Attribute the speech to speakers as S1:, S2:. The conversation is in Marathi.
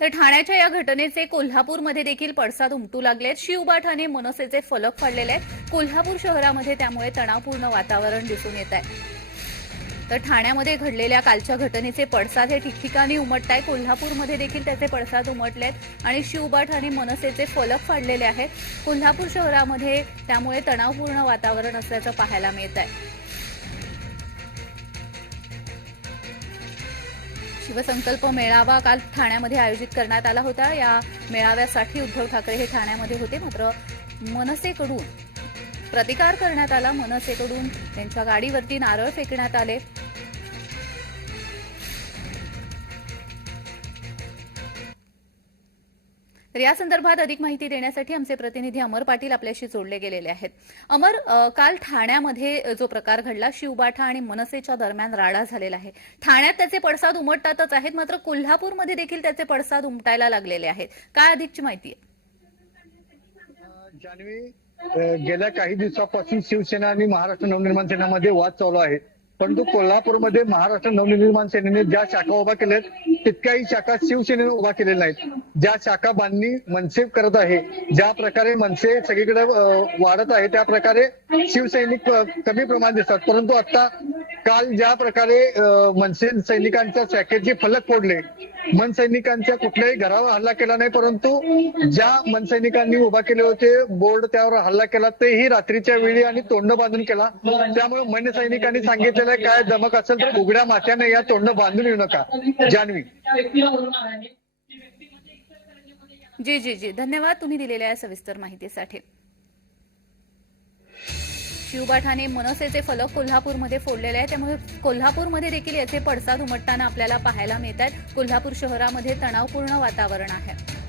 S1: तर ठाण्याच्या या घटनेचे कोल्हापूरमध्ये देखील पडसाद उमटू लागलेत. शिवबाठाने मनसेचे फलक फाडलेले आहेत. कोल्हापूर शहरामध्ये त्यामुळे तणावपूर्ण वातावरण दिसून येत आहे. तर ठाण्यामध्ये घडलेल्या कालच्या घटनेचे पडसाद हे ठिकठिकाणी उमटत आहे कोल्हापूरमध्ये देखील त्याचे पडसाद उमटलेत आणि शिवबाट आणि मनसेचे फलक फाडलेले आहेत. कोल्हापूर शहरामध्ये त्यामुळे तणावपूर्ण वातावरण असल्याचं पाहायला मिळत आहे शिवसंकल्प मेळावा काल ठाण्यामध्ये आयोजित करण्यात आला होता. या मेळाव्यासाठी उद्धव ठाकरे हे ठाण्यामध्ये होते. मात्र मनसेकडून प्रतिकार करण्यात आला. मनसेकडून त्यांच्या गाडीवरती नारळ फेकण्यात आले. तर या संदर्भात अधिक माहिती देण्यासाठी आमचे प्रतिनिधी अमर पाटील आपल्याशी जोडले गेलेले आहेत. अमर काल ठाण्यामध्ये जो प्रकार घडला शिवबाठा आणि मनसेच्या दरम्यान राडा झालेला आहे. ठाण्यात त्याचे पडसाद उमटतातच आहेत मात्र कोल्हापूरमध्ये देखील त्याचे पडसाद उमटायला लागलेले आहेत. काय अधिकची माहिती आहे?
S2: गेल्या काही दिवसापासून शिवसेना आणि महाराष्ट्र नवनिर्माण सेनामध्ये वाद चालू आहे. परंतु कोल्हापूरमध्ये महाराष्ट्र नवनिर्माण सेनेने ज्या शाखा उभा केल्यात तितक्याही शाखा शिवसेनेने उभा केलेल्या नाहीत. ज्या शाखा बांधणी मनसे करत आहे ज्या प्रकारे मनसे सगळीकडे वाढत आहे त्या प्रकारे शिवसैनिक कमी प्रमाणात दिसतात. परंतु आता काल ज्या प्रकारे मनसे सैनिकांच्या शाखेचे फलक फोडले मन सैनिकांच्या कुठल्याही घरावर हल्ला केला नाही परंतु ज्या मन सैनिकांनी उभा केले होते बोर्ड त्यावर हल्ला केला तेही रात्रीच्या वेळी आणि तोंड बांधून केला. त्यामुळे मन सैनिकांनी सांगितलेलं काय दमक असेल तर उघड्या माथ्याने या तोंड बांधून येऊ नका. जान्हवी.
S1: जी जी जी. धन्यवाद तुम्ही दिलेल्या सविस्तर माहितीसाठी. शिवबाठाने मनसेचे फलक कोल्हापूरमध्ये फोडलेले आहे त्यामुळे कोल्हापूरमध्ये देखील याचे पडसाद उमटताना आपल्याला पाहायला मिळत आहेत कोल्हापूर शहरामध्ये तणावपूर्ण वातावरण आहे.